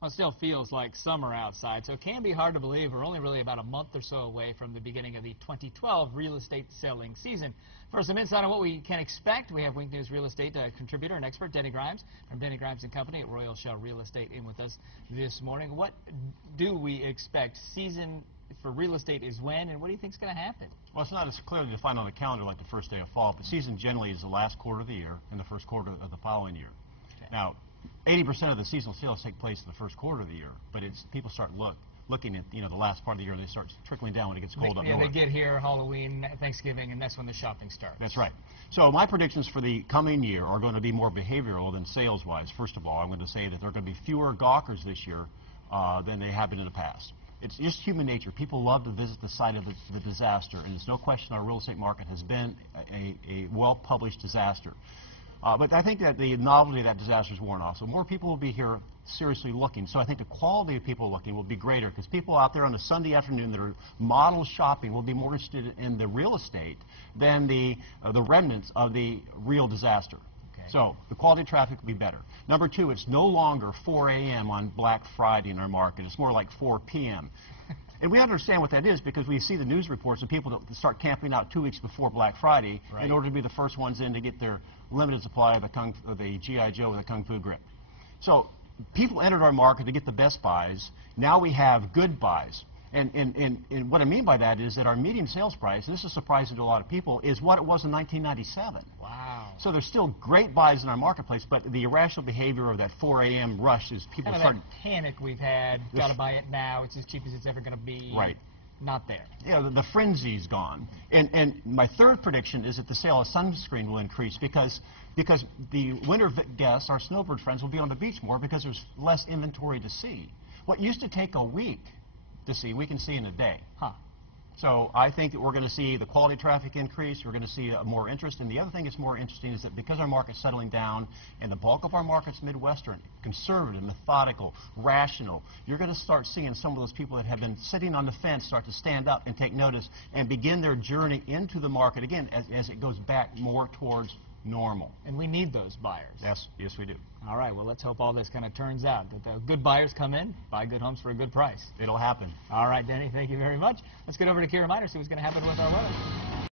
Well, it still feels like summer outside, so it can be hard to believe we're only really about a month or so away from the beginning of the 2012 real estate selling season. For some insight on what we can expect, we have Wink News real estate contributor and expert Denny Grimes from Denny Grimes & Company at Royal Shell Real Estate in with us this morning. What do we expect? Season for real estate is when, and what do you think is going to happen? Well, it's not as clearly defined on the calendar like the first day of fall, but season generally is the last quarter of the year and the first quarter of the following year. Okay. Now, 80% of the seasonal sales take place in the first quarter of the year, but it's people start looking at the last part of the year, and they start trickling down when it gets cold up north. They get here, Halloween, Thanksgiving, and that's when the shopping starts. That's right. So my predictions for the coming year are going to be more behavioral than sales-wise. First of all, I'm going to say that there are going to be fewer gawkers this year than they have been in the past. It's just human nature. People love to visit the site of the disaster, and there's no question our real estate market has been a well-published disaster. But I think that the novelty of that disaster is worn off. So more people will be here seriously looking. So I think the quality of people looking will be greater because people out there on a Sunday afternoon that are model shopping will be more interested in the real estate than the remnants of the real disaster. Okay. So the quality of traffic will be better. Number two, it's no longer 4 a.m. on Black Friday in our market. It's more like 4 p.m. And we understand what that is because we see the news reports of people that start camping out 2 weeks before Black Friday in order to be the first ones in to get their limited supply of the G.I. Joe and the Kung Fu grip. So people entered our market to get the best buys. Now we have good buys. And what I mean by that is that our median sales price, and this is surprising to a lot of people, is what it was in 1997. Wow. So there's still great buys in our marketplace, but the irrational behavior of that 4 a.m. rush is people start... that panic we've had, got to buy it now, it's as cheap as it's ever going to be. Right. Not there. Yeah, the frenzy's gone. And my third prediction is that the sale of sunscreen will increase because the winter guests, our snowbird friends, will be on the beach more because there's less inventory to see. What used to take a week to see, we can see in a day. Huh. So I think that we're going to see the quality of traffic increase. We're going to see more interest. And the other thing that's more interesting is that because our market's settling down and the bulk of our market's Midwestern, conservative, methodical, rational, you're going to start seeing some of those people that have been sitting on the fence start to stand up and take notice and begin their journey into the market again as it goes back more towards normal. And we need those buyers. Yes, we do. All right, well, let's hope all this kind of turns out, that the good buyers come in, buy good homes for a good price. It'll happen. All right, Denny, thank you very much. Let's get over to Kira Miner, see what's going to happen with our weather.